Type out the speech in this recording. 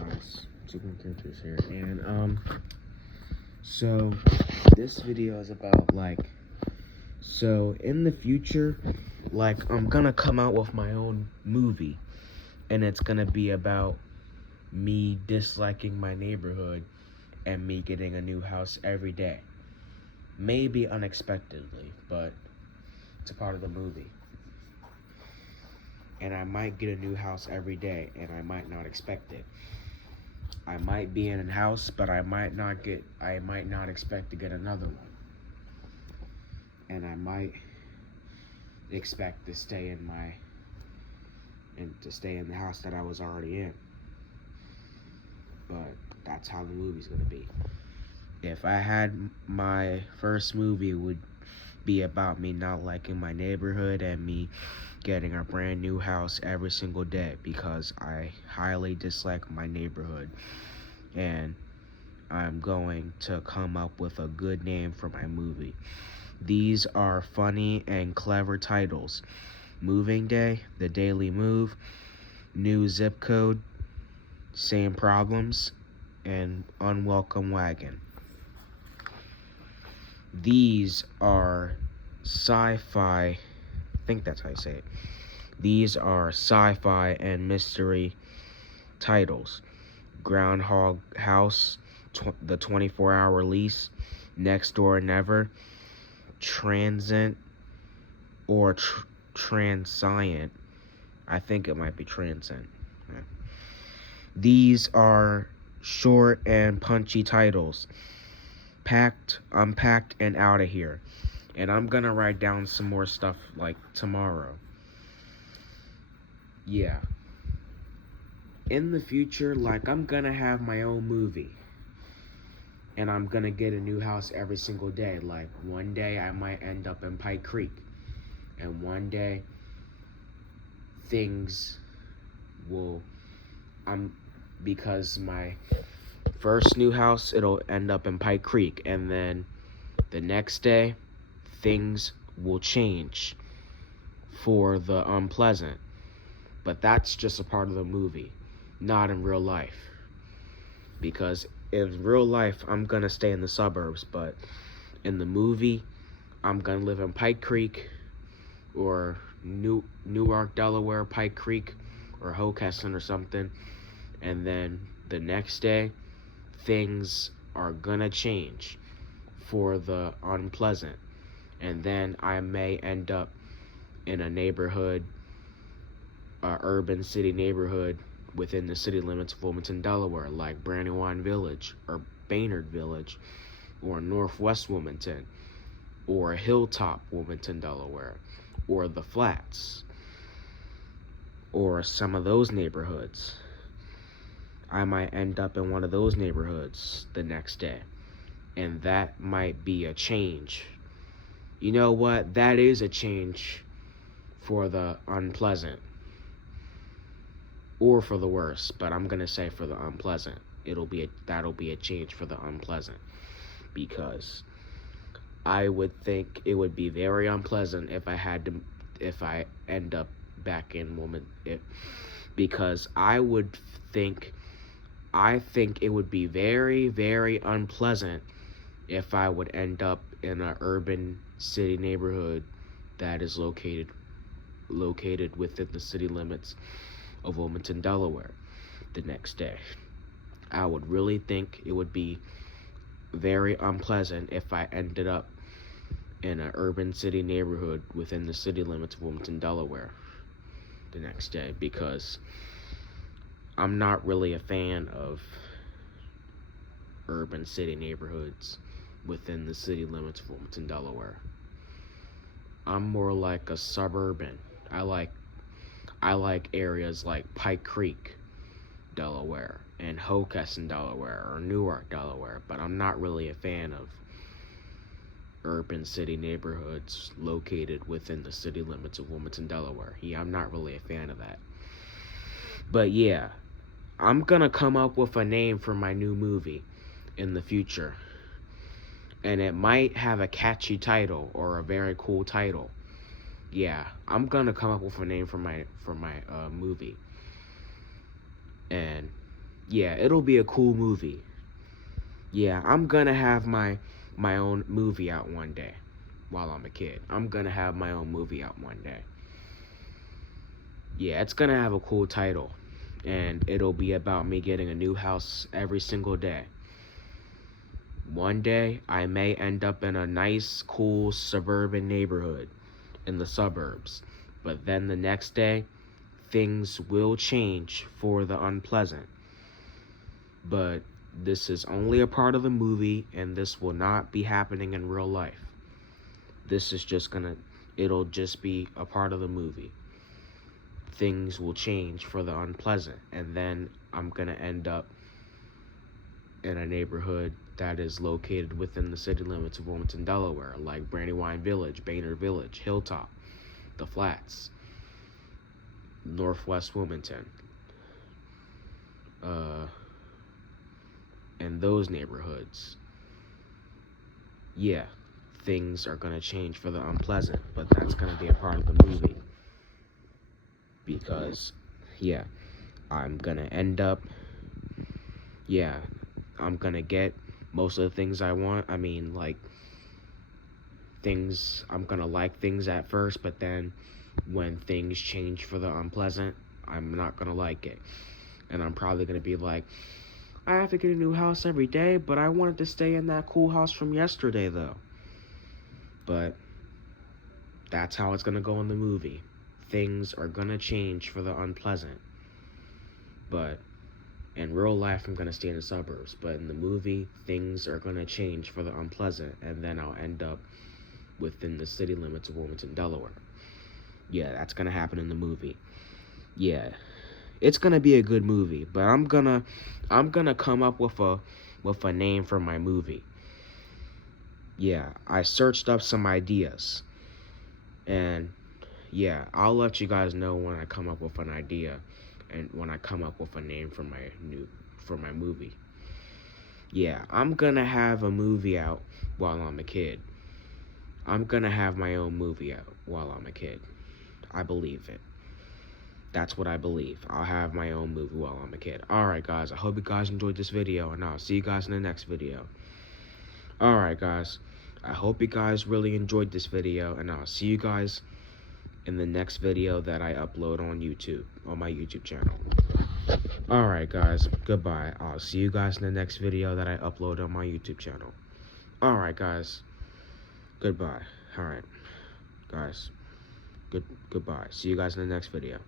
guys, Super Characters here, and so this video is about so in the future, I'm gonna come out with my own movie, and it's gonna be about me disliking my neighborhood and me getting a new house every day, maybe unexpectedly, but it's a part of the movie. And I might get a new house every day, and I might not expect it. I might be in a house, but I might not expect to get another one. And I might expect to stay in the house that I was already in. But that's how the movie's gonna be. If I had my first movie, it would be about me not liking my neighborhood and me getting a brand new house every single day because I highly dislike my neighborhood, and I'm going to come up with a good name for my movie. These are funny and clever titles: Moving Day, The Daily Move, New Zip Code, Same Problems, and Unwelcome Wagon. These are sci-fi, I think that's how you say it. These are sci-fi and mystery titles: Groundhog House, The 24-Hour Lease, Next Door Never, Transient, or Transient. I think it might be Transient. Yeah. These are short and punchy titles. Packed, Unpacked, and Out of Here. And I'm gonna write down some more stuff tomorrow. Yeah. In the future, I'm gonna have my own movie. And I'm gonna get a new house every single day. One day I might end up in Pike Creek. And one day things will because my first new house, it'll end up in Pike Creek, and then the next day things will change for the unpleasant. But that's just a part of the movie, not in real life. Because in real life, I'm gonna stay in the suburbs, but in the movie, I'm gonna live in Pike Creek or Newark, Delaware, Pike Creek, or Hockessin or something. And then the next day, things are gonna change for the unpleasant. And then I may end up in a neighborhood, urban city neighborhood within the city limits of Wilmington, Delaware, like Brandywine Village, or Baynard Village, or Northwest Wilmington, or Hilltop, Wilmington, Delaware, or the Flats, or some of those neighborhoods. I might end up in one of those neighborhoods the next day, and that might be a change. You know what? That is a change for the unpleasant, or for the worse, but I'm gonna say for the unpleasant. That'll be a change for the unpleasant, because I would think it would be very unpleasant if I end up back in because I think it would be very, very unpleasant if I would end up in an urban city neighborhood that is located within the city limits of Wilmington, Delaware the next day. I would really think it would be very unpleasant if I ended up in an urban city neighborhood within the city limits of Wilmington, Delaware the next day, because I'm not really a fan of urban city neighborhoods within the city limits of Wilmington, Delaware. I'm more like a suburban. I like areas like Pike Creek, Delaware, and Hockessin, Delaware, or Newark, Delaware, but I'm not really a fan of urban city neighborhoods located within the city limits of Wilmington, Delaware. Yeah, I'm not really a fan of that. But yeah, I'm gonna come up with a name for my new movie in the future. And it might have a catchy title or a very cool title. Yeah, I'm gonna come up with a name for my movie. And Yeah, it'll be a cool movie. Yeah, I'm gonna have my own movie out one day while I'm a kid. I'm gonna have my own movie out one day. Yeah, it's gonna have a cool title, and it'll be about me getting a new house every single day. One day, I may end up in a nice, cool suburban neighborhood in the suburbs, but then the next day, things will change for the unpleasant. But this is only a part of the movie, and this will not be happening in real life. This is just it'll just be a part of the movie. Things will change for the unpleasant, and then I'm gonna end up in a neighborhood that is located within the city limits of Wilmington, Delaware, like Brandywine Village, Boehner Village, Hilltop, the Flats, Northwest Wilmington, and those neighborhoods. Yeah, things are gonna change for the unpleasant, but that's gonna be a part of the movie. Because, yeah, I'm gonna end up, yeah, I'm gonna get most of the things I want. I mean, like, I'm gonna like things at first, but then when things change for the unpleasant, I'm not gonna like it. And I'm probably gonna be like, I have to get a new house every day, but I wanted to stay in that cool house from yesterday, though. But that's how it's gonna go in the movie. Things are gonna change for the unpleasant. But in real life, I'm gonna stay in the suburbs. But in the movie, things are gonna change for the unpleasant, and then I'll end up within the city limits of Wilmington, Delaware. Yeah, that's gonna happen in the movie. Yeah, it's gonna be a good movie, but I'm gonna come up with a name for my movie. Yeah, I searched up some ideas, and yeah, I'll let you guys know when I come up with an idea and when I come up with a name for my movie. Yeah, I'm gonna have a movie out while I'm a kid. I'm gonna have my own movie out while I'm a kid. I believe it. That's what I believe. I'll have my own movie while I'm a kid. Alright guys, I hope you guys enjoyed this video, and I'll see you guys in the next video. Alright guys, I hope you guys really enjoyed this video, and I'll see you guys in the next video that I upload on YouTube, on my YouTube channel. Alright guys, goodbye. I'll see you guys in the next video that I upload on my YouTube channel. Alright guys, goodbye. Alright, guys, goodbye. See you guys in the next video.